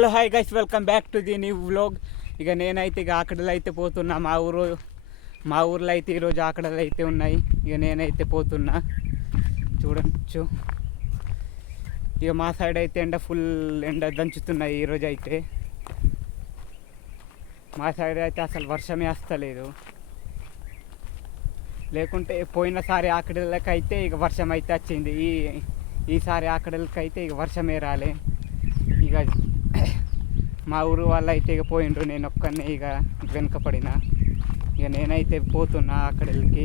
Hello hi guys, welcome back to the new vlog. ఇక నేనైతే ఇక ఆకడలు అయితే పోతున్నా. మా ఊర్లో అయితే ఈరోజు ఆకడలు అయితే ఉన్నాయి. ఇక నేనైతే పోతున్నా, చూడచ్చు. ఇక మా సైడ్ అయితే ఫుల్ ఎండ దంచుతున్నాయి ఈరోజు అయితే. మా సైడ్ అయితే అసలు వర్షమే వస్తలేదు. లేకుంటే పోయినసారి ఆకడలకైతే ఇక వర్షం అయితే వచ్చింది. ఈసారి ఆకడలకైతే ఇక వర్షమే రాలే. ఇక మా ఊరు వాళ్ళు అయితే ఇక పోయిండ్రు, నేను ఒక్కనే ఇక వెనుకపడిన. ఇక నేనైతే పోతున్నా అక్కడికి.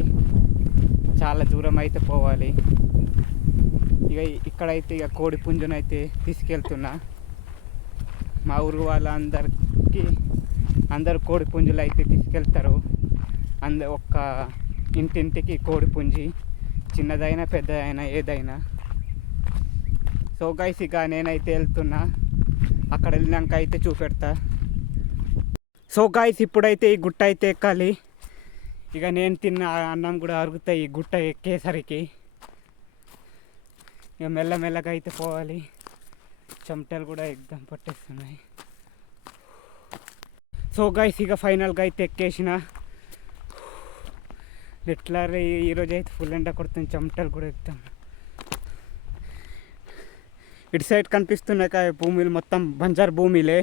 చాలా దూరం అయితే పోవాలి. ఇక ఇక్కడైతే ఇక కోడి పుంజునైతే తీసుకెళ్తున్నా. మా ఊరు అందరు కోడి పుంజులు అయితే తీసుకెళ్తారు. ఒక్క ఇంటింటికి కోడి పుంజి, చిన్నదైనా పెద్దదైనా ఏదైనా. సో గైస్, ఇక నేనైతే వెళ్తున్నా. అక్కడ వెళ్ళినాక అయితే చూపెడతా. సో గైస్, ఇప్పుడైతే ఈ గుట్ట అయితే ఎక్కాలి. ఇక నేను తిన్న అన్నం కూడా అరుగుతాయి ఈ గుట్ట ఎక్కేసరికి. ఇక మెల్లమెల్లగా అయితే పోవాలి. చెమటలు కూడా ఎగ్దం పట్టేస్తున్నాయి. సో గైస్, ఇక ఫైనల్గా అయితే ఎక్కేసిన. ఎట్లా ఈరోజు అయితే ఫుల్ ఎండ కొడుతుంది, చెమటలు కూడా ఎగ్దాం. ఇటు సైడ్ కనిపిస్తున్నాయి భూమిలు మొత్తం బంజార్ భూమిలే.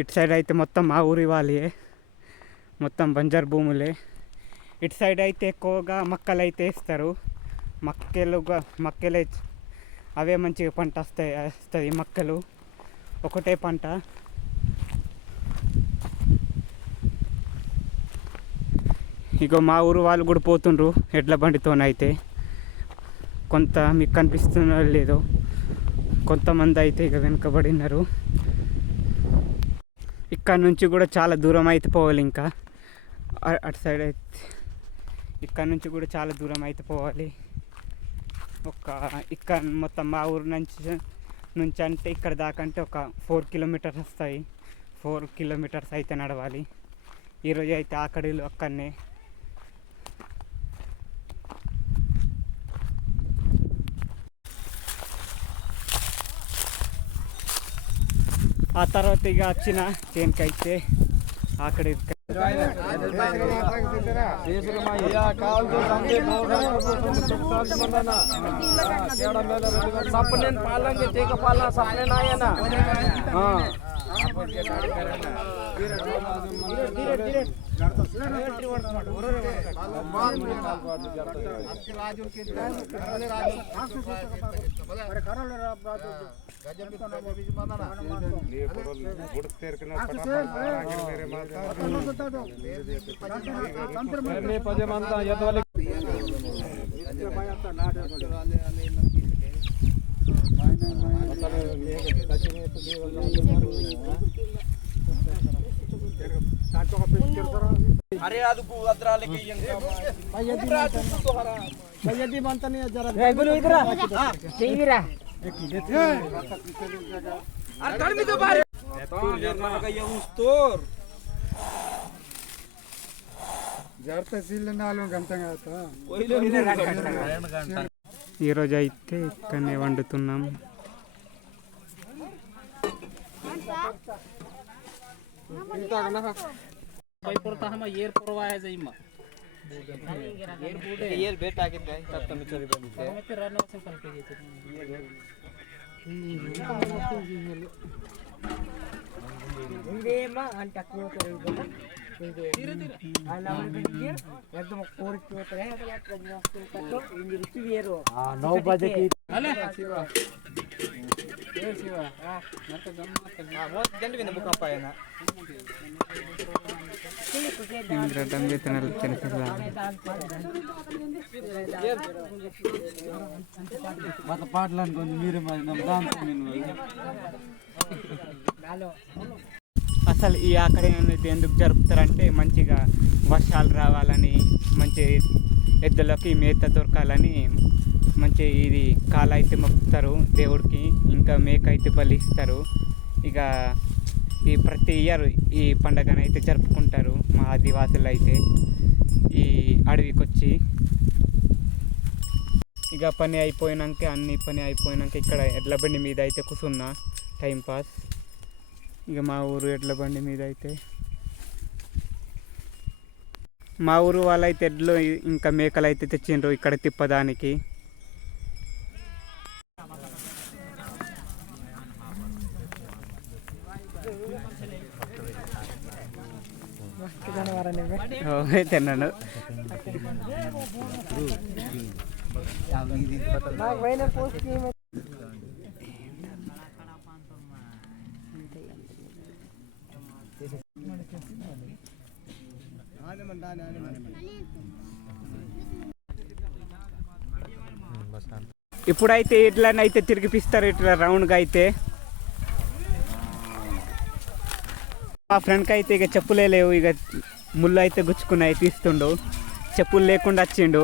ఇటు సైడ్ అయితే మొత్తం మా ఊరి వాళ్ళే, మొత్తం బంజార్ భూములే. ఇటు సైడ్ అయితే ఎక్కువగా మక్కలు అయితే వేస్తారు. మక్కలే అవే మంచిగా పంట వస్తుంది. మక్కలు ఒకటే పంట. ఇగో మా ఊరు వాళ్ళు కూడా పోతుండ్రు ఎడ్ల బండితోనైతే. కొంత మీకు కనిపిస్తున్నా లేదో, కొంతమంది అయితే ఇక వెనుకబడినారు. ఇక్కడ నుంచి కూడా చాలా దూరం అయితే పోవాలి. ఇంకా అటు సైడ్ అయితే ఇక్కడ నుంచి కూడా చాలా దూరం అయితే పోవాలి. ఇక్కడ మొత్తం మా ఊరు నుంచి అంటే ఇక్కడ దాకా అంటే ఒక 4 కిలోమీటర్స్ వస్తాయి. 4 కిలోమీటర్స్ అయితే నడవాలి. ఈరోజు అయితే ఆకడీలు అక్కడనే. ఆ తర్వాత ఇక వచ్చిన చేనుకైతే అక్కడ अरे ಅದಕ್ಕೂ ಅದ್ರಾಲಿಗೆ भैया बनता नहीं जरा इधर टीवीरा अरे कर भी तो बाहर का ये उस्तोर जर तहसील नालो घंटा आता ఈరోజు అయితే ఇక్కడనే వండుతున్నాం. ಏರ್ ಪರವಾಯ ಜೈಮ ಏರ್ ಬೇಟ್ ಆಗಿದ್ದೆ ತತ್ತ ಮಿಚರಿ ಬಂದಿದೆ ಮತ್ತೆ ರನ್ ಅವಸಂ ಕಲ್ಪಿಗೆ ఇందేమ అంటే అక్కడ కరెక్ట్ ఇందే అలానే బిగిర్ एकदम కోరిక పోతరే అలా ప్రజాస్తం కట్టు ఇంది రుచి వేరు 9 बजे की ಅಲೆ ಶಿವ ఏ ಶಿವ ಮತ್ತೆ ಗಮ್ಮತ್ತ ಮೋತ್ ದಂಡ ಬಿಂದ ಮುಖಪ್ಪಾಯನ ఇంద్రడం వేతనాలు తెలుసులా మత పాటలు అనుకోండి మీరే మరి నమ్మ డాన్స్ అసలు ఈ ఆకడ అనేది ఎందుకు జరుపుతారంటే మంచిగా వర్షాలు రావాలని, మంచి ఎద్దులకి మేత దొరకాలని మంచి ఇది కాల అయితే మొక్కుతారు దేవుడికి. ఇంకా మేక అయితే బలిస్తారు. ఇక ఈ ప్రతి ఇయర్ ఈ పండగనైతే జరుపుకుంటారు మా ఆదివాసులు అయితే. ఈ అడవికి వచ్చి ఇక అన్ని పని అయిపోయినాక ఇక్కడ ఎడ్ల బండి మీద అయితే కూర్చున్నా టైంపాస్. ఇక మా ఊరు ఎడ్ల బండి మీద అయితే మా ఊరు వాళ్ళైతే ఎడ్లు ఇంకా మేకలు అయితే తెచ్చిండ్రు ఇక్కడ తిప్పదానికి. తిన్నాను. ఇప్పుడైతే ఇట్లనైతే తిరిగిపిస్తారు ఇట్లా రౌండ్గా అయితే. మా ఫ్రెండ్కి అయితే ఇక చెప్పులే లేవు, ఇక ముళ్ళు అయితే గుచ్చుకున్నాయి, తీస్తుండు. చెప్పులు లేకుండా వచ్చిండు.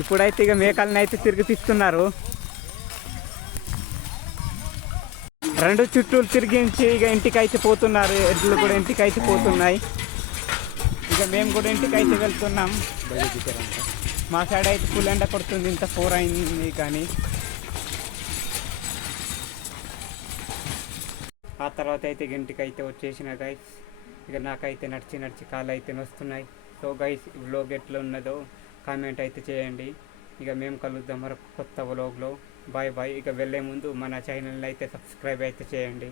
ఇప్పుడైతే ఇక మేకలను అయితే తిరిగిపిస్తున్నారు. 2 చుట్టూలు తిరిగించి ఇక ఇంటికి అయితే పోతున్నారు. ఎడ్లు కూడా ఇంటికి అయితే పోతున్నాయి. ఇక మేము కూడా ఇంటికి అయితే వెళ్తున్నాం. మా సైడ్ అయితే ఫుల్ ఎండ కొడుతుంది, ఇంత 4 అయింది. కానీ ఆ తర్వాత అయితే ఇంటికి అయితే వచ్చేసిన గైస్. ఇక నాకైతే నడిచి కాళ్ళు అయితే వస్తున్నాయి. సో గైస్ వ్లాగ్ ఎట్లా ఉన్నదో కామెంట్ అయితే చేయండి. ఇక మేము కలుద్దాం మరొక కొత్త వ్లాగ్లో. Bye bye. ఇక వెళ్ళే ముందు మన ఛానల్ని అయితే సబ్స్క్రైబ్ అయితే చేయండి.